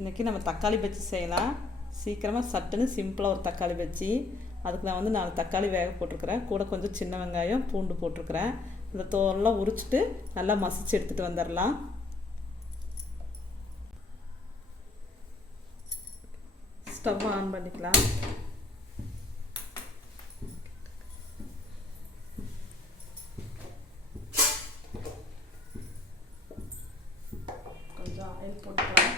இன்றைக்கி நம்ம தக்காளி பஜ்ஜி செய்யலாம். சீக்கிரமாக சட்டுன்னு சிம்பிளாக ஒரு தக்காளி பஜ்ஜி. அதுக்கு நான் வந்து 4 தக்காளி வேக போட்டிருக்கிறேன். கூட கொஞ்சம் சின்ன வெங்காயம் பூண்டு போட்டிருக்கிறேன். இந்த தோலெல்லாம் உரிச்சிட்டு நல்லா மசிச்சு எடுத்துகிட்டு வந்துடலாம். ஸ்டவ் ஆன் பண்ணிக்கலாம். கொஞ்சம் ஆயில் போட்டுக்கலாம்.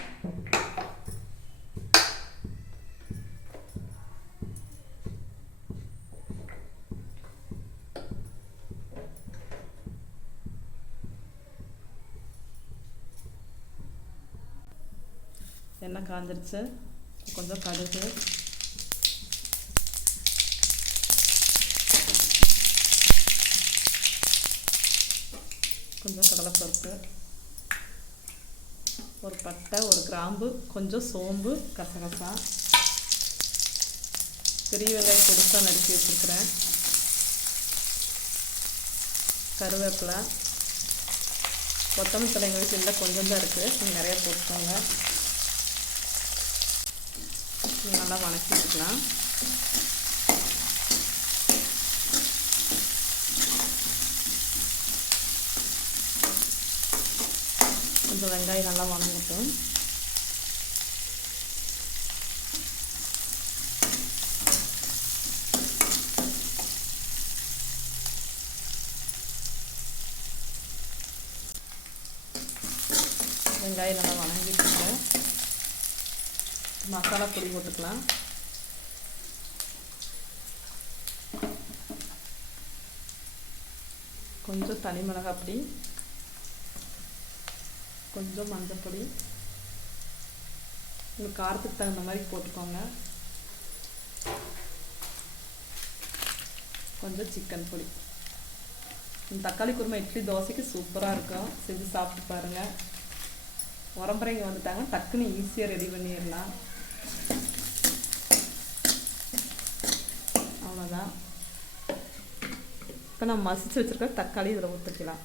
எண்ணெய் காஞ்சிருச்சு. கொஞ்சம் கடுகு, கொஞ்சம் கடலைப்பருப்பு, ஒரு பட்டை, ஒரு கிராம்பு, கொஞ்சம் சோம்பு, கசகசா, பெரிய வெங்காயம் பொடிசாக நறுக்கி வச்சுருக்கிறேன், கருவேப்பிலை, கொத்தமல்லி தழை எங்கள் வீட்டில் இல்லை, கொஞ்சம் தான் இருக்குது. நீங்கள் நிறையா போட்டுக்கோங்க. நல்லா வணக்கிட்டுக்கலாம். கொஞ்சம் வெங்காயம் நல்லா வணங்கட்டும். வெங்காயம் நல்லா வணங்கிட்டு மசாலா பொடி போட்டுக்கலாம். கொஞ்சம் தனி மிளகாய் பொடி, கொஞ்சம் மஞ்சள் பொடி, உங்களுக்கு காரத்துக்கு தகுந்த மாதிரி போட்டுக்கோங்க. கொஞ்சம் சிக்கன் பொடி. இந்த தக்காளி குருமா இட்லி தோசைக்கு சூப்பராக இருக்கும். செஞ்சு சாப்பிட்டு பாருங்கள். உரம்பரைங்க வந்துட்டாங்க, டக்குன்னு ஈஸியாக ரெடி பண்ணிடலாம். அவ்வளோதான். இப்போ நம்ம மசிச்சு வச்சுருக்க தக்காளி இதில் ஊற்றிக்கலாம்.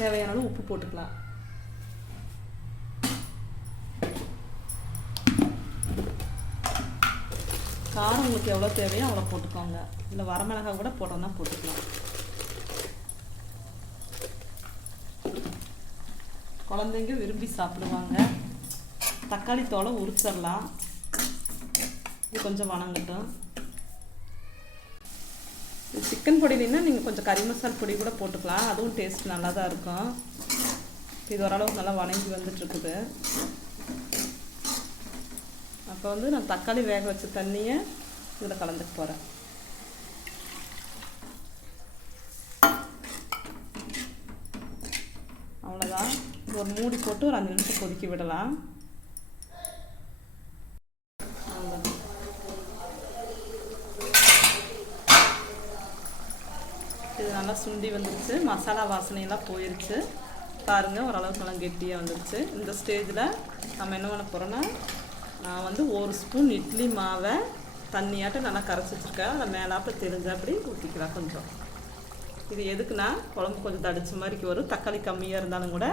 தேவையான அளவு உப்பு போட்டுக்கலாம். காரம் உங்களுக்கு எவ்வளோ தேவையோ அவ்வளோ போட்டுக்கோங்க. இல்லை வரமிளகாய் கூட போட்டோம்னா போட்டுக்கலாம். குழந்தைங்க விரும்பி சாப்பிடுவாங்க. தக்காளி தோலை உரிச்சிடலாம். இது கொஞ்சம் வணங்கட்டும். சிக்கன் பொடினா நீங்கள் கொஞ்சம் கறி மசால் பொடி கூட போட்டுக்கலாம். அதுவும் டேஸ்ட் நல்லா தான் இருக்கும். இது ஓரளவுக்கு நல்லா வணங்கி வந்துட்டுருக்குது. அப்போ வந்து நான் தக்காளி வேக வச்ச தண்ணியை இதில் கலந்துக்க போகிறேன். அவ்வளோதான். ஒரு மூடி போட்டு ஒரு 5 நிமிஷம் கொதிக்க விடலாம். இது நல்லா சுண்டி வந்துருச்சு. மசாலா வாசனையெல்லாம் போயிடுச்சு. பாருங்கள், ஓரளவுக்கு நல்லா கெட்டியாக வந்துருச்சு. இந்த ஸ்டேஜில் நம்ம என்ன பண்ண போகிறோன்னா, நான் வந்து 1 ஸ்பூன் இட்லி மாவை தண்ணியாட்டம் நல்லா கரைச்சி வச்சுருக்கேன். அதை மேலாப்பில் தெரிஞ்சாப்படி ஊற்றிக்கலாம் கொஞ்சம். இது எதுக்குன்னா, குழம்பு கொஞ்சம் தடிச்ச மாதிரிக்கு வரும். தக்காளி கம்மியாக இருந்தாலும் கூட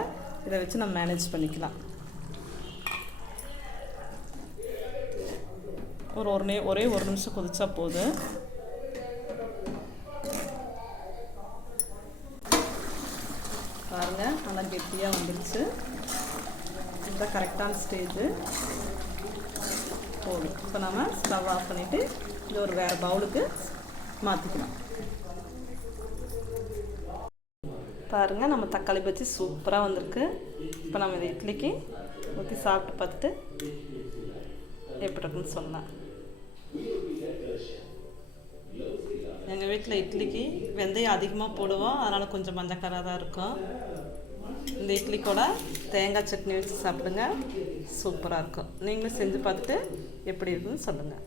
இதை வச்சு நம்ம மேனேஜ் பண்ணிக்கலாம். ஒரே ஒரு நிமிஷம் கொதிச்சா போதும். பாருங்கள், நல்லா கெட்டியாக வந்துருச்சு. இதுதான் கரெக்டான ஸ்டேஜு. போதும். இப்போ நம்ம ஸ்டவ் ஆஃப் பண்ணிவிட்டு இது ஒரு வேறு பவுலுக்கு மாற்றிக்கலாம். பாருங்கள், நம்ம தக்காளி பஜ்ஜி சூப்பராக வந்திருக்கு. இப்போ நம்ம இதை இட்லிக்கு ஊற்றி சாப்பிட்டு பார்த்துட்டு எப்படி இருக்குன்னு சொல்லலாம். எங்கள் வீட்டில் இட்லிக்கு வெந்தயம் அதிகமாக போடுவோம். அதனால் கொஞ்சம் மஞ்சள் கலராக தான் இருக்கும். இந்த இட்லி கூட தேங்காய் சட்னி வச்சு சாப்பிடுங்க. சூப்பராக இருக்கும். நீங்களும் செஞ்சு பார்த்துட்டு எப்படி இருக்குன்னு சொல்லுங்கள்.